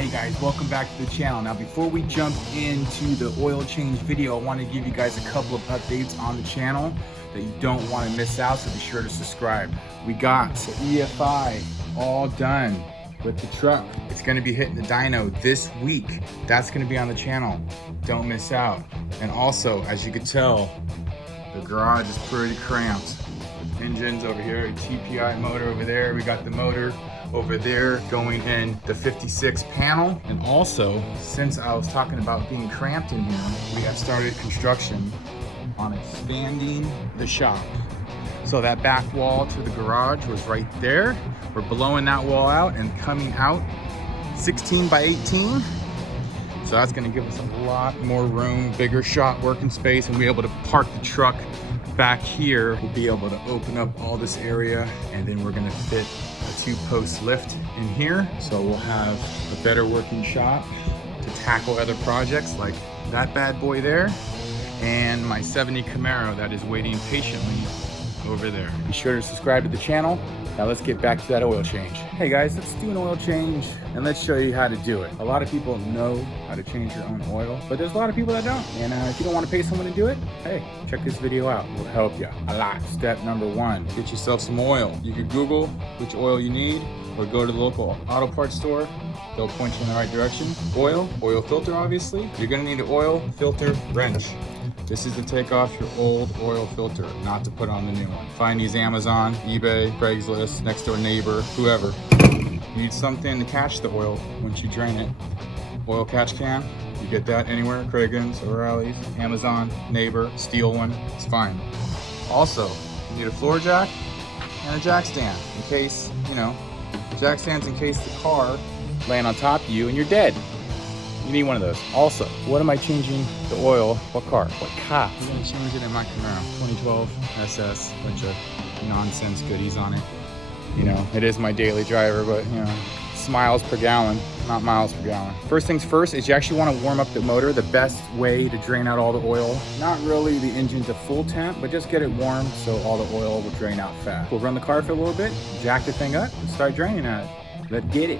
Hey guys, welcome back to the channel. Now before we jump into the oil change video, I want to give you guys a couple of updates on the channel that you don't want to miss out, so be sure to subscribe. We got the EFI all done with the truck. It's going to be hitting the dyno this week. That's going to be on the channel. Don't miss out. And also, as you can tell, the garage is pretty cramped. Engines over here, a TPI motor over there. We got the motor over there going in the 56 panel. And also, since I was talking about being cramped in here, we have started construction on expanding the shop. So that back wall to the garage was right there. We're blowing that wall out and coming out 16 by 18. So that's gonna give us a lot more room, bigger shop working space, and we'll be able to park the truck back here. We'll be able to open up all this area, and then we're gonna fit a 2-post lift in here. So we'll have a better working shop to tackle other projects like that bad boy there and my 70 Camaro that is waiting patiently over there. Be sure to subscribe to the channel. Now let's get back to that oil change. Hey guys, let's do an oil change and let's show you how to do it. A lot of people know how to change your own oil, but there's a lot of people that don't. And if you don't want to pay someone to do it, hey, check this video out. It will help you a lot. Step number 1, get yourself some oil. You can Google which oil you need or go to the local auto parts store. They'll point you in the right direction. Oil filter, obviously. You're gonna need an oil filter wrench. This is to take off your old oil filter, not to put on the new one. Find these Amazon, eBay, Craigslist, next door neighbor, whoever. You need something to catch the oil once you drain it. Oil catch can, you get that anywhere, Craigslist, O'Reilly's, Amazon, neighbor, steel one, it's fine. Also, you need a floor jack and a jack stand in case, jack stands in case the car laying on top of you and you're dead. You need one of those. Also, what am I changing the oil? What car? What car? I'm gonna change it in my Camaro. 2012 SS, bunch of nonsense goodies on it. It is my daily driver, but it's miles per gallon, not miles per gallon. First things first is you actually wanna warm up the motor. The best way to drain out all the oil, not really the engine to full temp, but just get it warm so all the oil will drain out fast. We'll run the car for a little bit, jack the thing up, and start draining at it. Let's get it.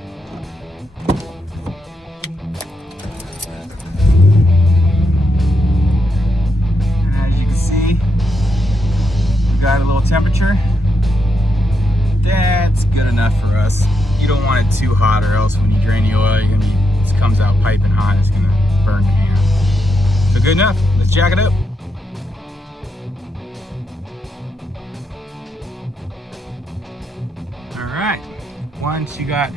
Got a little temperature. That's good enough for us. You don't want it too hot, or else when you drain the oil, it just comes out piping hot. It's gonna burn your hand. So good enough. Let's jack it up. All right. Once you got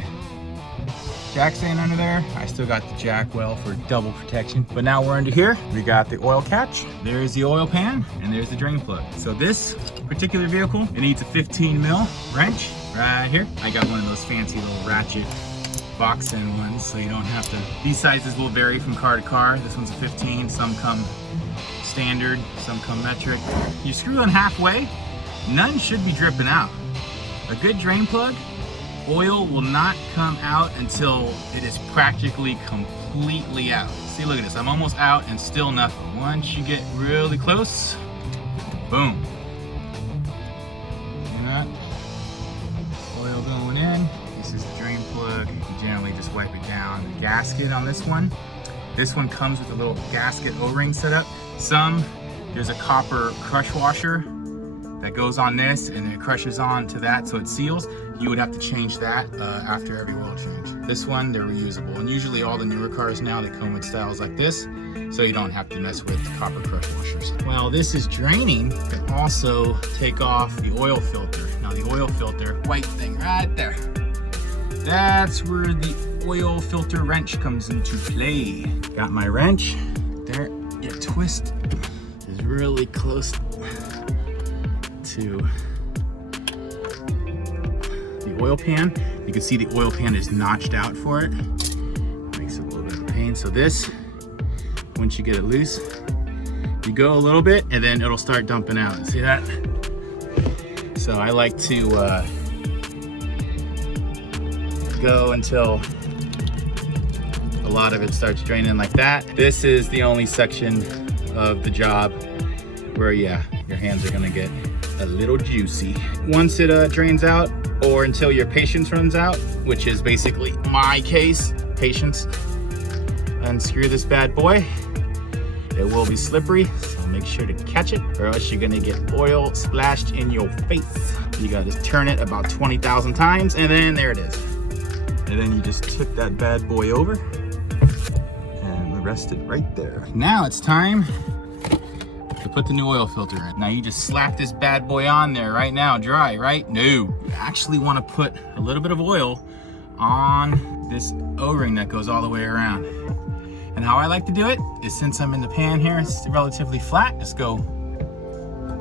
jack stand under there, I still got the jack well for double protection. But now we're under here. We got the oil catch. There's the oil pan, and there's the drain plug. So this particular vehicle, it needs a 15 mil wrench right here. I got one of those fancy little ratchet box end ones, so you don't have to. These sizes will vary from car to car. This one's a 15. Some come standard, some come metric. You screw in halfway, none should be dripping out. A good drain plug, oil will not come out until it is practically completely out. See, look at this. I'm almost out and still nothing. Once you get really close, boom. See that? Oil going in. This is the drain plug. You generally just wipe it down. The gasket on this one comes with a little gasket O-ring setup. There's a copper crush washer that goes on this, and it crushes on to that so it seals. You would have to change that after every oil change. This one, they're reusable, and usually all the newer cars now, they come with styles like this, so you don't have to mess with the copper crush washers. While this is draining, you can also take off the oil filter. Now the oil filter, white thing right there, that's where the oil filter wrench comes into play. Got my wrench there. Your twist is really close to the oil pan. You can see the oil pan is notched out for it. Makes it a little bit of a pain. So this, once you get it loose, you go a little bit and then it'll start dumping out. See that? So I like to go until a lot of it starts draining like that. This is the only section of the job where, yeah, your hands are gonna get a little juicy. Once it drains out, or until your patience runs out, which is basically my case, patience. Unscrew this bad boy. It will be slippery, so make sure to catch it, or else you're gonna get oil splashed in your face. You gotta just turn it about 20,000 times, and then there it is. And then you just tip that bad boy over and rest it right there. Now it's time to put the new oil filter in. Now you just slap this bad boy on there right now, dry, right? No, you actually wanna put a little bit of oil on this O-ring that goes all the way around. And how I like to do it is, since I'm in the pan here, it's relatively flat, just go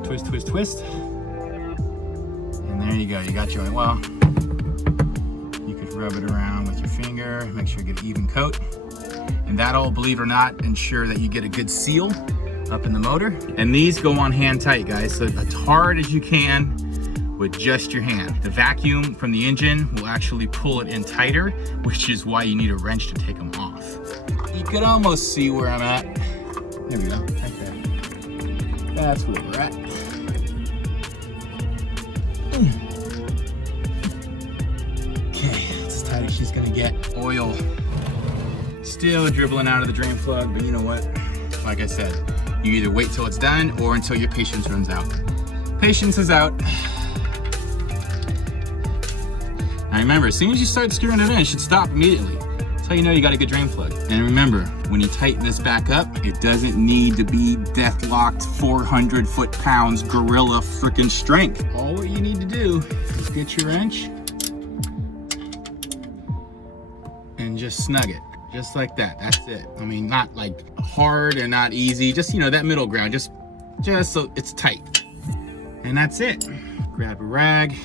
twist, twist, twist. And there you go, you got your oil. You could rub it around with your finger, make sure you get an even coat. And that'll, believe it or not, ensure that you get a good seal up in the motor. And these go on hand tight, guys, so as hard as you can with just your hand. The vacuum from the engine will actually pull it in tighter, which is why you need a wrench to take them off. You could almost see where I'm at. There we go, right there. That's where we're at. Okay, that's as tight as she's gonna get. Oil still dribbling out of the drain plug, but you know what? Like I said, you either wait till it's done or until your patience runs out. Patience is out. Now remember, as soon as you start screwing it in, it should stop immediately. That's how you know you got a good drain plug. And remember, when you tighten this back up, it doesn't need to be death-locked 400 foot-pounds gorilla freaking strength. All what you need to do is get your wrench and just snug it, just like that. That's it. I mean, not like hard and not easy, just, you know, that middle ground, just so it's tight. And that's it. Grab a rag.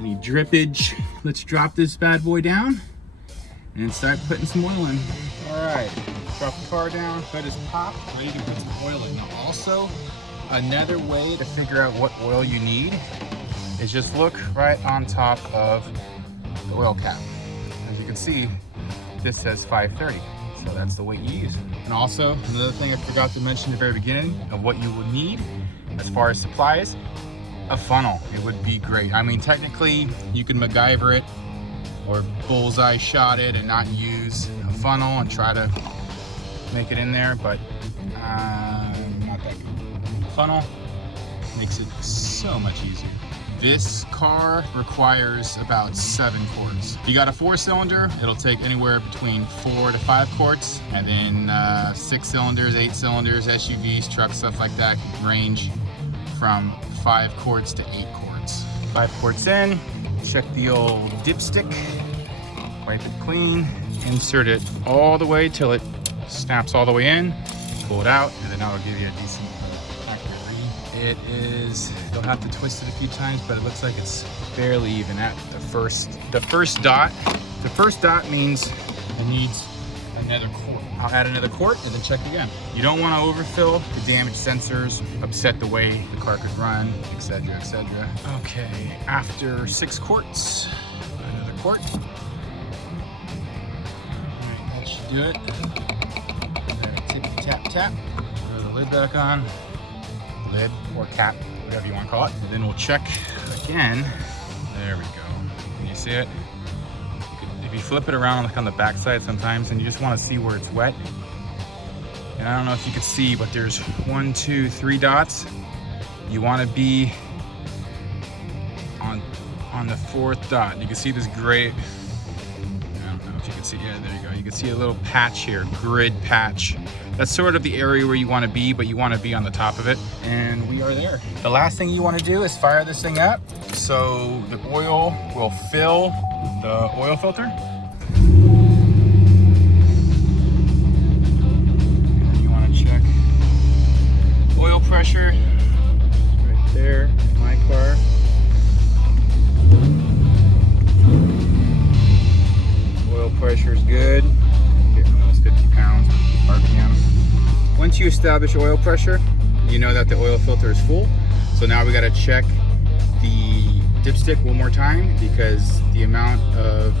Any drippage, let's drop this bad boy down and start putting some oil in. All right, drop the car down, hood is popped, ready to put some oil in. Now also, another way to figure out what oil you need is just look right on top of the oil cap. As you can see, this says 530, so that's the weight you use. And also, another thing I forgot to mention at the very beginning of what you will need as far as supplies, a funnel. It would be great. I mean, technically you can MacGyver it or bullseye shot it and not use a funnel and try to make it in there, but not that good. Funnel makes it so much easier. This car requires about 7 quarts. You got a 4-cylinder, it'll take anywhere between 4 to 5 quarts, and then 6 cylinders, 8 cylinders, SUVs, trucks, stuff like that range from 5 quarts to 8 quarts. 5 quarts in, check the old dipstick, wipe it clean, insert it all the way till it snaps all the way in, pull it out, and then that'll give you a decent accurate read. It is, you'll have to twist it a few times, but it looks like it's barely even at the first dot. The first dot means it needs another quart. I'll add another quart and then check again. You don't want to overfill to damage sensors, upset the way the car could run, etc., etc. Okay, after 6 quarts, another quart. All right, that should do it. Tippy tap tap. Throw the lid back on. Lid or cap, whatever you want to call it. And then we'll check again. There we go. Can you see it? If you flip it around like on the back side sometimes and you just want to see where it's wet, and I don't know if you can see, but there's 1, 2, 3 dots. You want to be on the 4th dot. You can see this gray, I don't know if you can see, yeah, there you go. You can see a little patch here, grid patch. That's sort of the area where you want to be, but you want to be on the top of it. And we are there. The last thing you want to do is fire this thing up so the oil will fill the oil filter. And you want to check oil pressure right there in my car. Oil pressure is good. Getting almost 50 pounds RPM. Once you establish oil pressure, you know that the oil filter is full. So now we got to check the dipstick one more time, because the amount of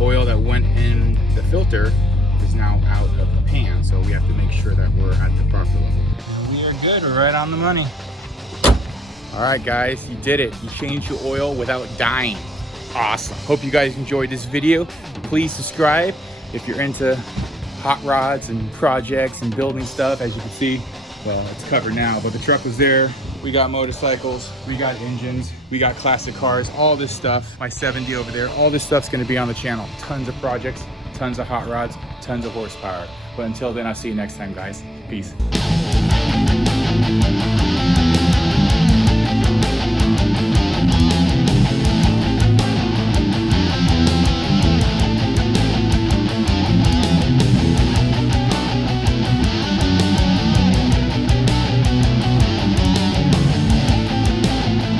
oil that went in the filter is now out of the pan. So we have to make sure that we're at the proper level. We are good. We're right on the money. All right, guys, you did it. You changed your oil without dying. Awesome. Hope you guys enjoyed this video. Please please subscribe if you're into hot rods and projects and building stuff. As you can see, well, it's covered now, but the truck was there. We got motorcycles, we got engines, we got classic cars, all this stuff. My 70 over there, all this stuff's gonna be on the channel. Tons of projects, tons of hot rods, tons of horsepower. But until then, I'll see you next time, guys. Peace.